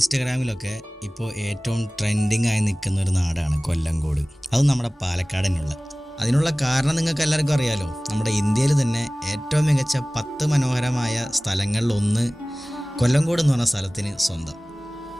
ഇൻസ്റ്റഗ്രാമിലൊക്കെ ഇപ്പോൾ ഏറ്റവും ട്രെൻഡിങ് ആയി നിൽക്കുന്ന ഒരു നാടാണ് കൊല്ലങ്കോട്. അത് നമ്മുടെ പാലക്കാട് തന്നെയുള്ള. അതിനുള്ള കാരണം നിങ്ങൾക്ക് എല്ലാവർക്കും അറിയാലോ. നമ്മുടെ ഇന്ത്യയിൽ തന്നെ ഏറ്റവും മികച്ച 10 മനോഹരമായ സ്ഥലങ്ങളിലൊന്ന് കൊല്ലങ്കോട് എന്ന് പറഞ്ഞ സ്ഥലത്തിന് സ്വന്തം.